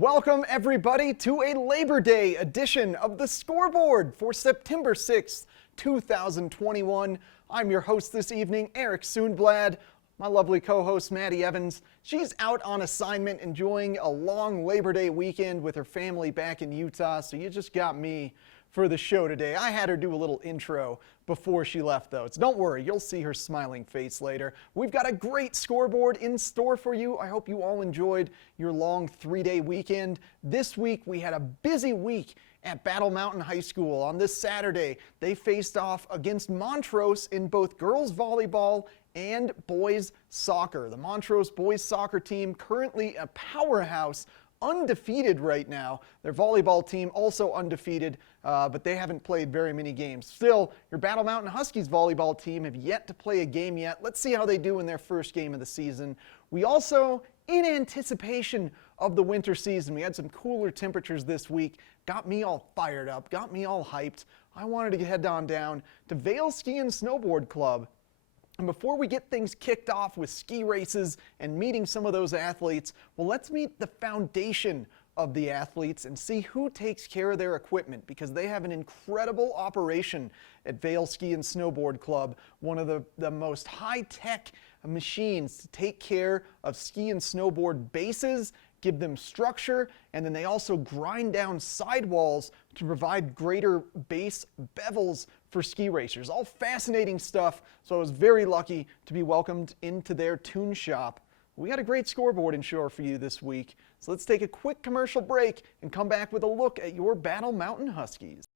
Welcome everybody to a Labor Day edition of the Scoreboard for September 6th, 2021. I'm your host this evening, Eric Soonblad. My lovely co-host, Maddie Evans. She's out on assignment enjoying a long Labor Day weekend with her family back in Utah, so you just got me for the show today. I had her do a little intro before she left though, so don't worry, you'll see her smiling face later. We've got a great scoreboard in store for you. I hope you all enjoyed your long 3-day weekend. This week we had a busy week at Battle Mountain High School. On this Saturday, they faced off against Montrose in both girls volleyball and boys soccer. The Montrose boys soccer team, currently a powerhouse, undefeated right now. Their volleyball team also undefeated, but they haven't played very many games. Still, your Battle Mountain Huskies volleyball team have yet to play a game yet. Let's see how they do in their first game of the season. We also, in anticipation of the winter season, we had some cooler temperatures this week. Got me all fired up, got me all hyped. I wanted to head on down to Vail Ski and Snowboard Club. And before we get things kicked off with ski races and meeting some of those athletes, well, let's meet the foundation of the athletes and see who takes care of their equipment, because they have an incredible operation at Vail Ski and Snowboard Club, one of the most high-tech machines to take care of ski and snowboard bases, give them structure, and then they also grind down sidewalls to provide greater base bevels for ski racers. All fascinating stuff, so I was very lucky to be welcomed into their tune shop. We got a great scoreboard in store for you this week, so let's take a quick commercial break and come back with a look at your Battle Mountain Huskies.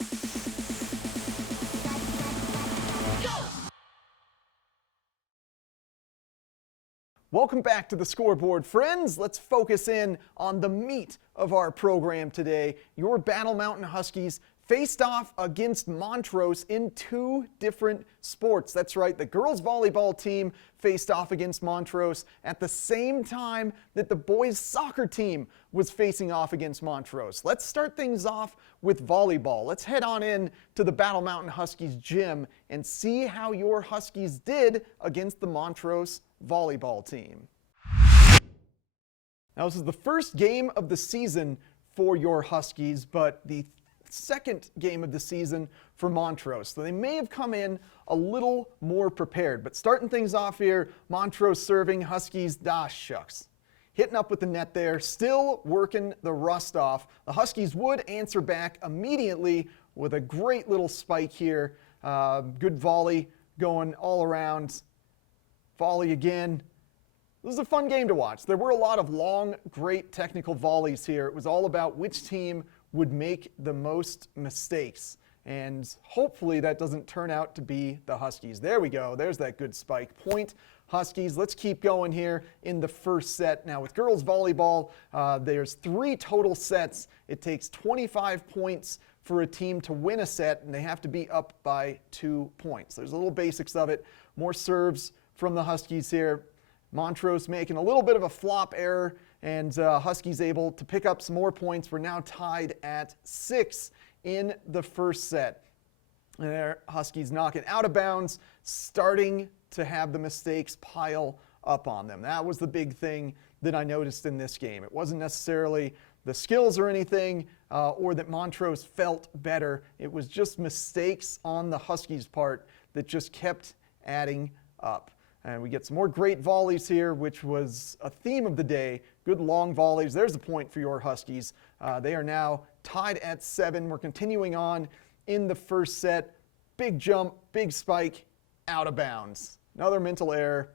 Welcome back to the Scoreboard, friends. Let's focus in on the meat of our program today. Your Battle Mountain Huskies faced off against Montrose in two different sports. That's right, the girls volleyball team faced off against Montrose at the same time that the boys soccer team was facing off against Montrose. Let's start things off with volleyball. Let's head on in to the Battle Mountain Huskies gym and see how your Huskies did against the Montrose volleyball team. Now, this is the first game of the season for your Huskies, but the second game of the season for Montrose. So they may have come in a little more prepared, but starting things off here, Montrose serving, Huskies, shucks. Hitting up with the net there, still working the rust off. The Huskies would answer back immediately with a great little spike here. Good volley going all around. Volley again. This was a fun game to watch. There were a lot of long, great technical volleys here. It was all about which team would make the most mistakes. And hopefully that doesn't turn out to be the Huskies. There we go. There's that good spike. Point Huskies. Let's keep going here in the first set. Now with girls volleyball, there's 3 total sets. It takes 25 points for a team to win a set, and they have to be up by 2 points. There's a little basics of it. More serves from the Huskies here. Montrose making a little bit of a flop error, and Huskies able to pick up some more points. We're now tied at 6 in the first set. And there, Huskies knocking out of bounds, starting to have the mistakes pile up on them. That was the big thing that I noticed in this game. It wasn't necessarily the skills or anything, or that Montrose felt better. It was just mistakes on the Huskies' part that just kept adding up. And we get some more great volleys here, which was a theme of the day. Good long volleys. There's a point for your Huskies. They are now tied at 7. We're continuing on in the first set. Big jump, big spike, out of bounds. Another mental error.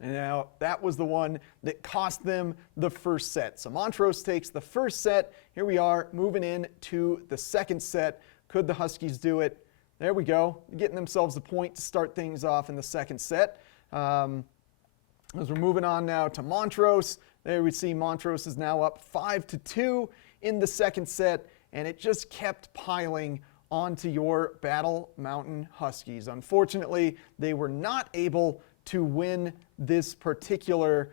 And now that was the one that cost them the first set. So Montrose takes the first set. Here we are moving in to the second set. Could the Huskies do it? There we go, getting themselves a point to start things off in the second set. As we're moving on now to Montrose, there we see Montrose is now up 5-2 in the second set, and it just kept piling onto your Battle Mountain Huskies. Unfortunately, they were not able to win this particular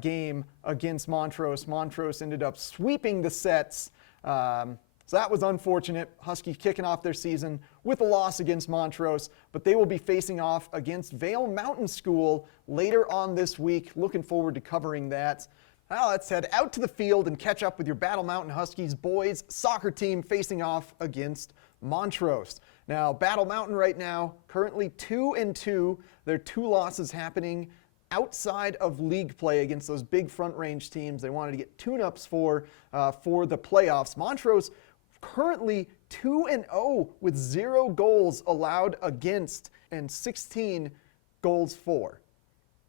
game against Montrose. Montrose ended up sweeping the sets. So that was unfortunate. Huskies kicking off their season with a loss against Montrose, but they will be facing off against Vail Mountain School later on this week. Looking forward to covering that. Well, let's head out to the field and catch up with your Battle Mountain Huskies boys soccer team facing off against Montrose. Now, Battle Mountain right now, currently 2-2. Their 2 losses happening outside of league play against those big front range teams they wanted to get tune-ups for the playoffs. Montrose currently 2-0 with 0 goals allowed against and 16 goals for.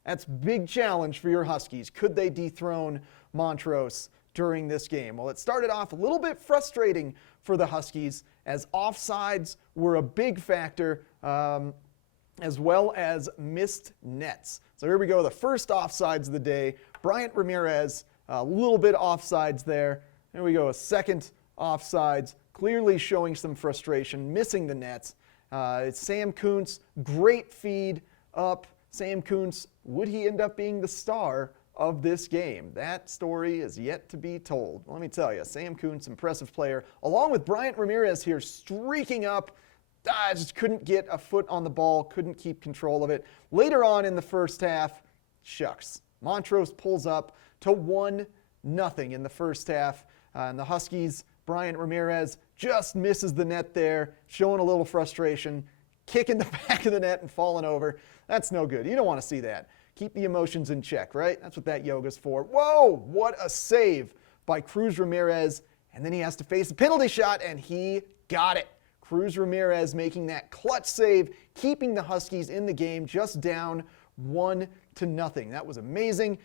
That's a big challenge for your Huskies. Could they dethrone Montrose during this game? Well, it started off a little bit frustrating for the Huskies as offsides were a big factor, as well as missed nets. So here we go, the first offsides of the day. Bryant Ramirez, a little bit offsides there. Here we go, a second offsides, clearly showing some frustration, missing the nets. It's Sam Kuntz, great feed up. Sam Kuntz, would he end up being the star of this game? That story is yet to be told. Let me tell you, Sam Kuntz, impressive player, along with Bryant Ramirez here streaking up. Just couldn't get a foot on the ball, couldn't keep control of it. Later on in the first half, shucks, Montrose pulls up to 1-0 in the first half. And the Huskies, Bryant Ramirez just misses the net there, showing a little frustration, kicking the back of the net and falling over. That's no good. You don't want to see that. Keep the emotions in check, right? That's what that yoga's for. Whoa, what a save by Cruz Ramirez. And then he has to face a penalty shot, and he got it. Cruz Ramirez making that clutch save, keeping the Huskies in the game, just down 1-0. That was amazing.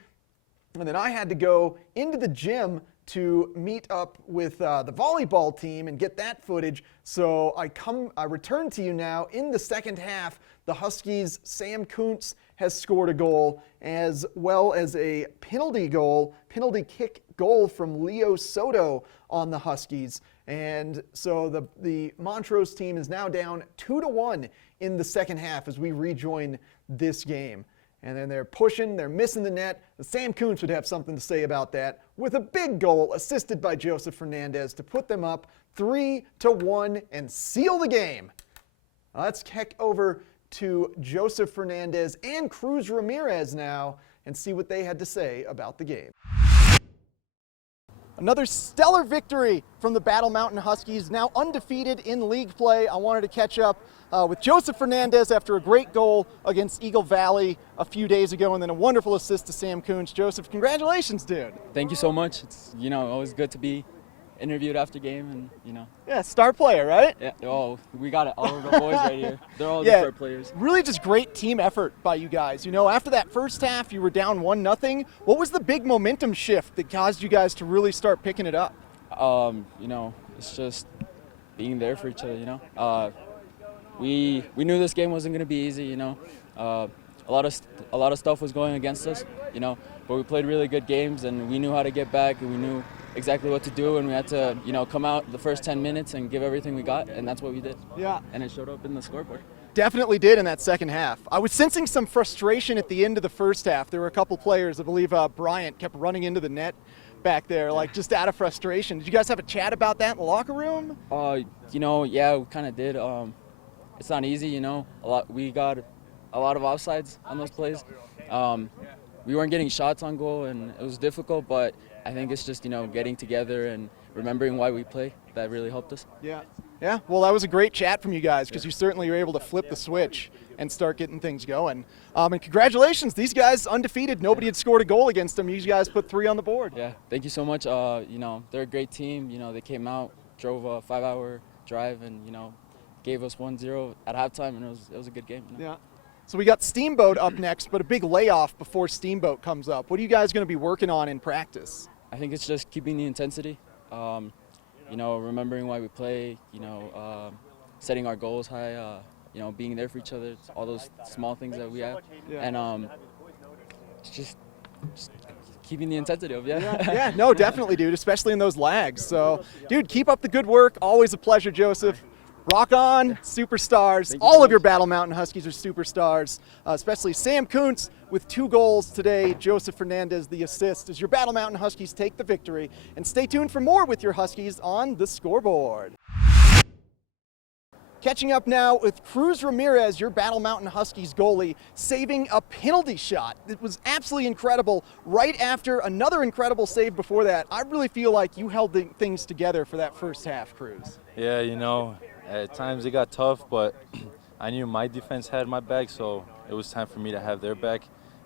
And then I had to go into the gym to meet up with the volleyball team and get that footage. So I return to you now in the second half. The Huskies, Sam Kuntz has scored a goal, as well as a penalty kick goal from Leo Soto on the Huskies. And so the Montrose team is now down 2-1 in the second half as we rejoin this game. And then they're pushing, they're missing the net. Sam Kuntz would have something to say about that, with a big goal assisted by Joseph Fernandez to put them up 3-1 and seal the game. Let's kick over to Joseph Fernandez and Cruz Ramirez now and see what they had to say about the game. Another stellar victory from the Battle Mountain Huskies, now undefeated in league play. I wanted to catch up with Joseph Fernandez after a great goal against Eagle Valley a few days ago, and then a wonderful assist to Sam Kuntz. Joseph, congratulations, dude. Thank you so much. It's, always good to be interviewed after game, and Yeah, star player, right? Yeah. Oh, we got it. All of the boys right here. They're all the star players. Really just great team effort by you guys. After that first half, you were down 1-0. What was the big momentum shift that caused you guys to really start picking it up? It's just being there for each other. We knew this game wasn't going to be easy. A lot of stuff was going against us. But we played really good games, and we knew how to get back, and we knew exactly what to do, and we had to, come out the first 10 minutes and give everything we got, and that's what we did. Yeah. And it showed up in the scoreboard. Definitely did in that second half. I was sensing some frustration at the end of the first half. There were a couple players, I believe Bryant kept running into the net back there, just out of frustration. Did you guys have a chat about that in the locker room? Yeah, we kind of did. It's not easy, we got a lot of offsides on those plays. We weren't getting shots on goal, and it was difficult, but I think it's just, getting together and remembering why we play that really helped us. Yeah, well, that was a great chat from you guys, because you certainly were able to flip the switch and start getting things going. And congratulations, these guys undefeated. Nobody had scored a goal against them. You guys put 3 on the board. Yeah, thank you so much. They're a great team. They came out, drove a 5-hour drive, and, gave us 1-0 at halftime, and it was a good game. Yeah. So we got Steamboat up next, but a big layoff before Steamboat comes up. What are you guys going to be working on in practice? I think it's just keeping the intensity, remembering why we play, setting our goals high, being there for each other, all those small things that we have. Yeah. And it's just keeping the intensity of it. Yeah, no, definitely, dude, especially in those lags. So, dude, keep up the good work. Always a pleasure, Joseph. Rock on, superstars. All of your Battle Mountain Huskies are superstars, especially Sam Kuntz with 2 goals today, Joseph Fernandez the assist, as your Battle Mountain Huskies take the victory. And stay tuned for more with your Huskies on the Scoreboard. Catching up now with Cruz Ramirez, your Battle Mountain Huskies goalie, saving a penalty shot. It was absolutely incredible. Right after another incredible save before that, I really feel like you held things together for that first half, Cruz. Yeah, at times it got tough, but I knew my defense had my back, so it was time for me to have their back.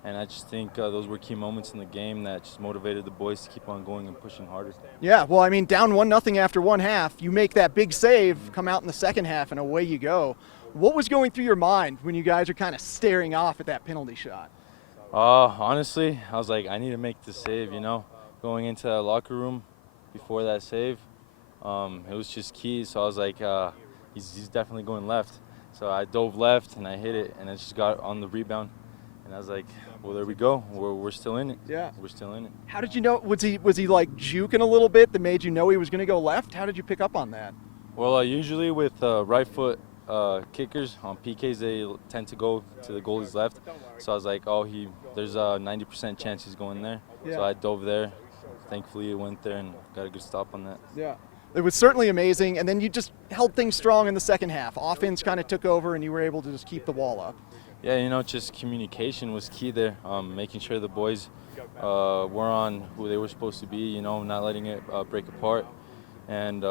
And I just think those were key moments in the game that just motivated the boys to keep on going and pushing harder. Yeah, well, I mean, down 1-0 after one half, you make that big save, come out in the second half, and away you go. What was going through your mind when you guys are kind of staring off at that penalty shot? Honestly, I was like, I need to make the save, Going into the locker room before that save, it was just key. So I was like, he's definitely going left. So I dove left, and I hit it, and it just got on the rebound. And I was like, well, there we go. We're still in it. Yeah. We're still in it. How did you know? Was he like juking a little bit that made you know he was going to go left? How did you pick up on that? Well, usually with right foot kickers on PKs, they tend to go to the goalie's left. So I was like, there's a 90% chance he's going there. Yeah. So I dove there. Thankfully, it went there and got a good stop on that. Yeah. It was certainly amazing. And then you just held things strong in the second half. Offense kind of took over, and you were able to just keep the wall up. Yeah, just communication was key there. Making sure the boys were on who they were supposed to be, not letting it break apart, and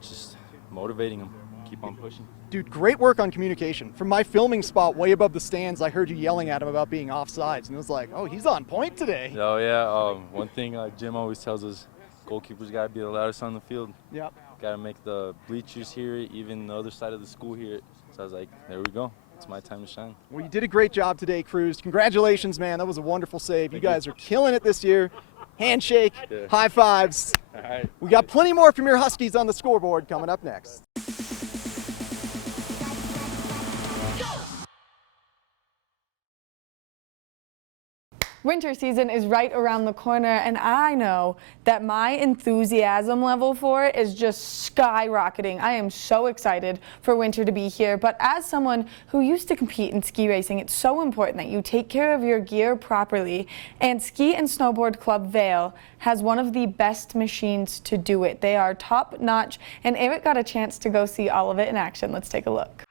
just motivating them, keep on pushing. Dude, great work on communication. From my filming spot way above the stands, I heard you yelling at him about being offsides, and it was like, oh, he's on point today. Oh, yeah. One thing Jim always tells us, goalkeepers got to be the loudest on the field. Yep. Got to make the bleachers hear it, even the other side of the school hear it. So I was like, there we go. It's my time to shine. Well, you did a great job today, Cruz. Congratulations, man. That was a wonderful save. You guys are killing it this year. Handshake, high fives. All right. We got plenty more from your Huskies on the scoreboard coming up next. Winter season is right around the corner, and I know that my enthusiasm level for it is just skyrocketing. I am so excited for winter to be here, but as someone who used to compete in ski racing, it's so important that you take care of your gear properly, and Ski and Snowboard Club Vail has one of the best machines to do it. They are top notch, and Eric got a chance to go see all of it in action. Let's take a look.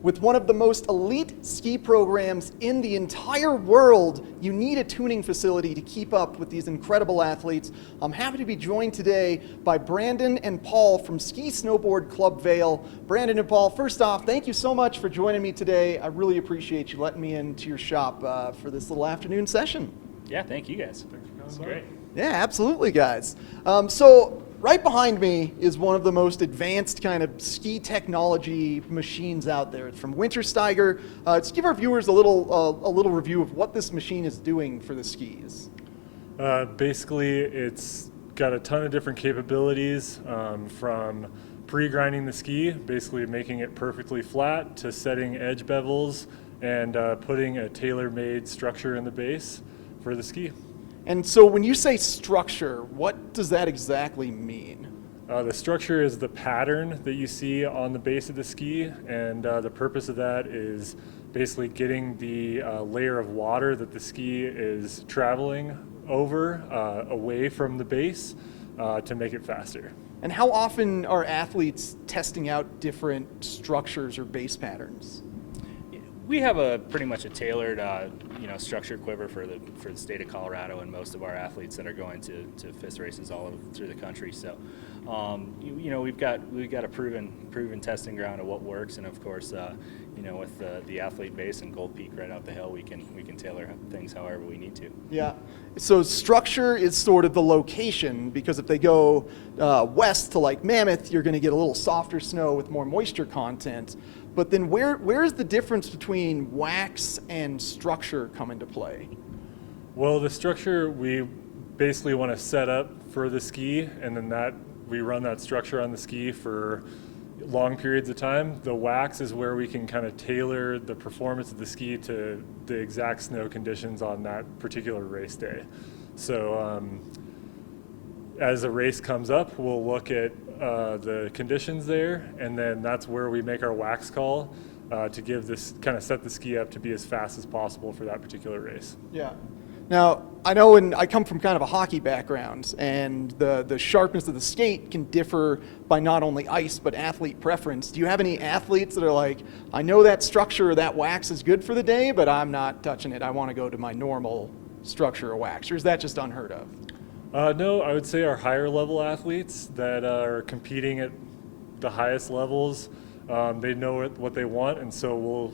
With one of the most elite ski programs in the entire world, you need a tuning facility to keep up with these incredible athletes. I'm happy to be joined today by Brandon and Paul from Ski Snowboard Club Vail. Brandon and Paul, first off, thank you so much for joining me today. I really appreciate you letting me into your shop for this little afternoon session. Yeah, thank you guys. That's great. Yeah, absolutely, guys. So right behind me is one of the most advanced kind of ski technology machines out there. It's from Wintersteiger. Let's give our viewers a little review of what this machine is doing for the skis. Basically, it's got a ton of different capabilities, from pre-grinding the ski, basically making it perfectly flat, to setting edge bevels and putting a tailor-made structure in the base for the ski. And so when you say structure, what does that exactly mean? The structure is the pattern that you see on the base of the ski, and the purpose of that is basically getting the layer of water that the ski is traveling over away from the base to make it faster. And how often are athletes testing out different structures or base patterns? We have pretty much a tailored, structure quiver for the state of Colorado and most of our athletes that are going to FIS races all over through the country. So, we've got a proven testing ground of what works, and of course, with the athlete base and Gold Peak right out the hill, we can tailor things however we need to. Yeah. So structure is sort of the location, because if they go west to like Mammoth, you're going to get a little softer snow with more moisture content. But then where is the difference between wax and structure come into play? Well, the structure we basically want to set up for the ski, and then we run that structure on the ski for long periods of time. The wax is where we can kind of tailor the performance of the ski to the exact snow conditions on that particular race day. So as a race comes up, we'll look at the conditions there, and then that's where we make our wax call to give this kind of set the ski up to be as fast as possible for that particular race. Yeah. Now, I know I come from kind of a hockey background, and the sharpness of the skate can differ by not only ice, but athlete preference. Do you have any athletes that are like, I know that structure or that wax is good for the day, but I'm not touching it. I want to go to my normal structure or wax, or is that just unheard of? No, I would say our higher level athletes that are competing at the highest levels, they know what they want, and so we'll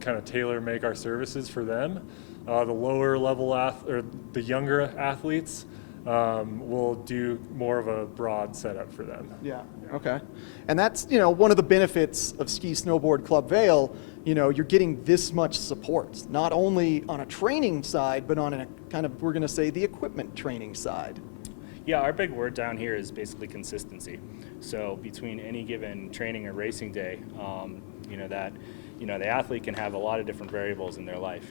kind of tailor make our services for them. The lower level or the younger athletes, we'll do more of a broad setup for them. Yeah. Okay. And that's, one of the benefits of Ski Snowboard Club Vail. You're getting this much support, not only on a training side, but on a kind of, we're going to say, the equipment training side. Yeah, our big word down here is basically consistency. So between any given training or racing day, the athlete can have a lot of different variables in their life.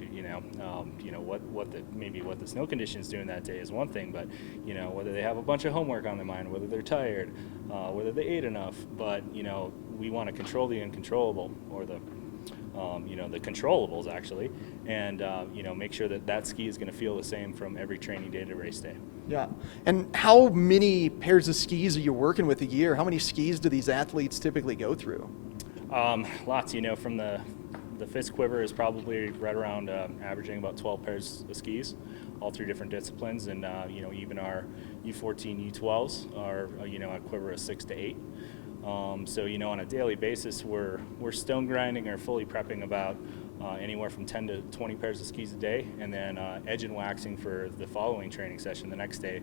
What the snow conditions doing that day is one thing, but whether they have a bunch of homework on their mind, whether they're tired, whether they ate enough. But we want to control the uncontrollable, or the controllables actually, and make sure that ski is going to feel the same from every training day to race day. Yeah. And how many pairs of skis are you working with a year? How many skis do these athletes typically go through? Lots. From the fist quiver is probably right around averaging about 12 pairs of skis, all three different disciplines, and even our U14, U12s are a quiver of 6 to 8. So on a daily basis, we're stone grinding or fully prepping about anywhere from 10 to 20 pairs of skis a day, and then edge and waxing for the following training session the next day,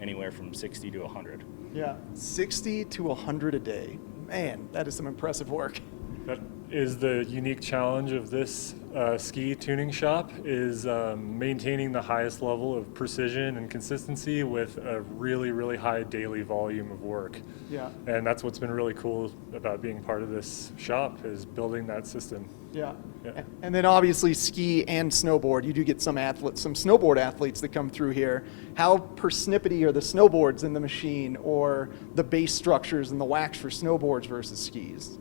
anywhere from 60 to 100. Yeah, 60 to 100 a day. Man, that is some impressive work. That is the unique challenge of this ski tuning shop, is maintaining the highest level of precision and consistency with a really, really high daily volume of work. Yeah. And that's what's been really cool about being part of this shop, is building that system. Yeah. Yeah. And then obviously ski and snowboard, you do get some snowboard athletes that come through here. How persnippety are the snowboards in the machine, or the base structures and the wax for snowboards versus skis?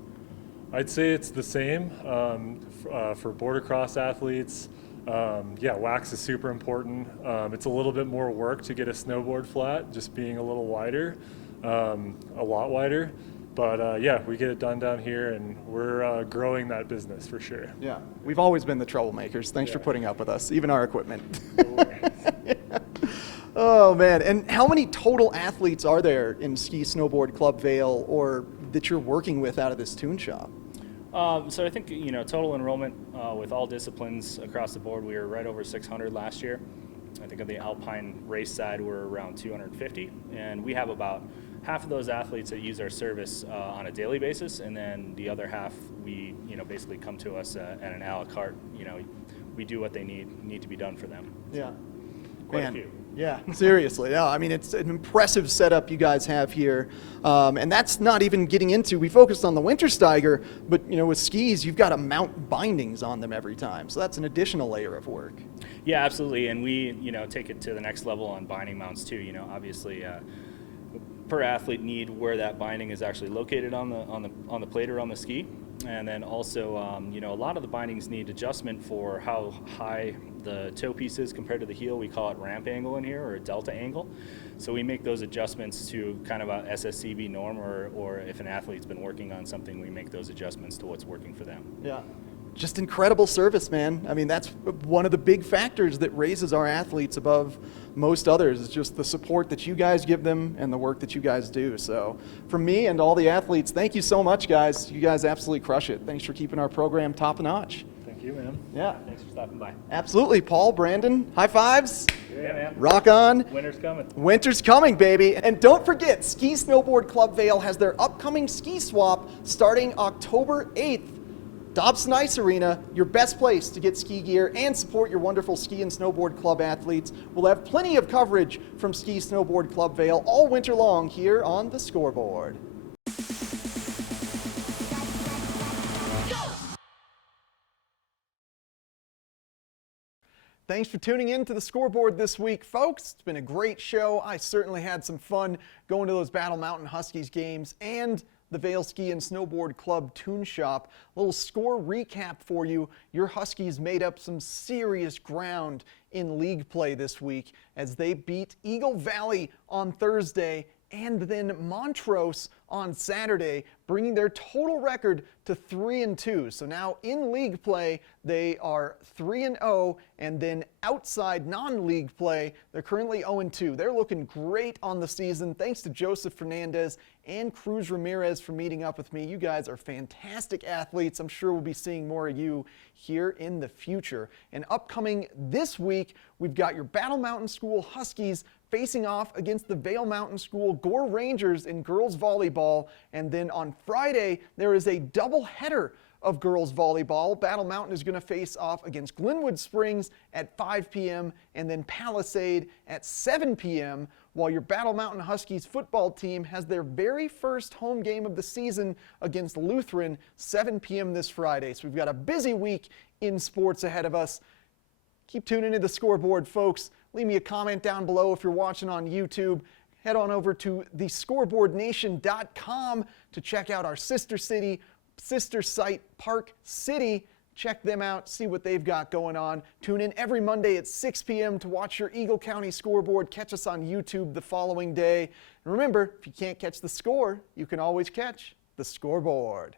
I'd say it's the same for border cross athletes. Wax is super important. It's a little bit more work to get a snowboard flat, just being a little wider, a lot wider. But we get it done down here, and we're growing that business for sure. Yeah, we've always been the troublemakers. Thanks for putting up with us, even our equipment. Yeah. Oh man, and how many total athletes are there in Ski Snowboard Club Vail, or that you're working with out of this tune shop? So I think total enrollment with all disciplines across the board, we were right over 600 last year. I think on the Alpine race side, we're around 250, and we have about half of those athletes that use our service on a daily basis, and then the other half, we basically come to us at an a la carte. We do what they need to be done for them. Yeah. Quite a few. Yeah, seriously. No, I mean, it's an impressive setup you guys have here. And that's not even getting into, we focused on the Wintersteiger, but with skis, you've got to mount bindings on them every time. So that's an additional layer of work. Yeah, absolutely. And we, take it to the next level on binding mounts too. Obviously, per athlete need where that binding is actually located on the plate or on the ski. And then also, a lot of the bindings need adjustment for how high the toe piece is compared to the heel. We call it ramp angle in here, or a delta angle. So we make those adjustments to kind of a SSCB norm, or if an athlete's been working on something, we make those adjustments to what's working for them. Yeah. Just incredible service, man. I mean, that's one of the big factors that raises our athletes above most others, is just the support that you guys give them and the work that you guys do. So from me and all the athletes, thank you so much, guys. You guys absolutely crush it. Thanks for keeping our program top notch. Thank you, man. Yeah. Thanks for stopping by. Absolutely. Paul, Brandon, high fives. Yeah, man. Rock on. Winter's coming. Winter's coming, baby. And don't forget, Ski Snowboard Club Vail has their upcoming ski swap starting October 8th. Dobson Ice Arena, your best place to get ski gear and support your wonderful ski and snowboard club athletes. We'll have plenty of coverage from Ski Snowboard Club Vail all winter long here on the Scoreboard. Thanks for tuning in to the Scoreboard this week, folks. It's been a great show. I certainly had some fun going to those Battle Mountain Huskies games and the Vail Ski and Snowboard Club Tune Shop. A little score recap for you. Your Huskies made up some serious ground in league play this week as they beat Eagle Valley on Thursday and then Montrose on Saturday, bringing their total record to 3-2. So now in league play, they are 3-0, and then outside non-league play, they're currently 0-2. They're looking great on the season. Thanks to Joseph Fernandez and Cruz Ramirez for meeting up with me. You guys are fantastic athletes. I'm sure we'll be seeing more of you here in the future. And upcoming this week, we've got your Battle Mountain School Huskies facing off against the Vail Mountain School Gore Rangers in girls volleyball. And then on Friday, there is a doubleheader of girls volleyball. Battle Mountain is going to face off against Glenwood Springs at 5 p.m. and then Palisade at 7 p.m., while your Battle Mountain Huskies football team has their very first home game of the season against Lutheran, 7 p.m. this Friday. So we've got a busy week in sports ahead of us. Keep tuning into the Scoreboard, folks. Leave me a comment down below if you're watching on YouTube. Head on over to thescoreboardnation.com to check out our sister site, Park City. Check them out, see what they've got going on. Tune in every Monday at 6 p.m. to watch your Eagle County scoreboard. Catch us on YouTube the following day. And remember, if you can't catch the score, you can always catch the scoreboard.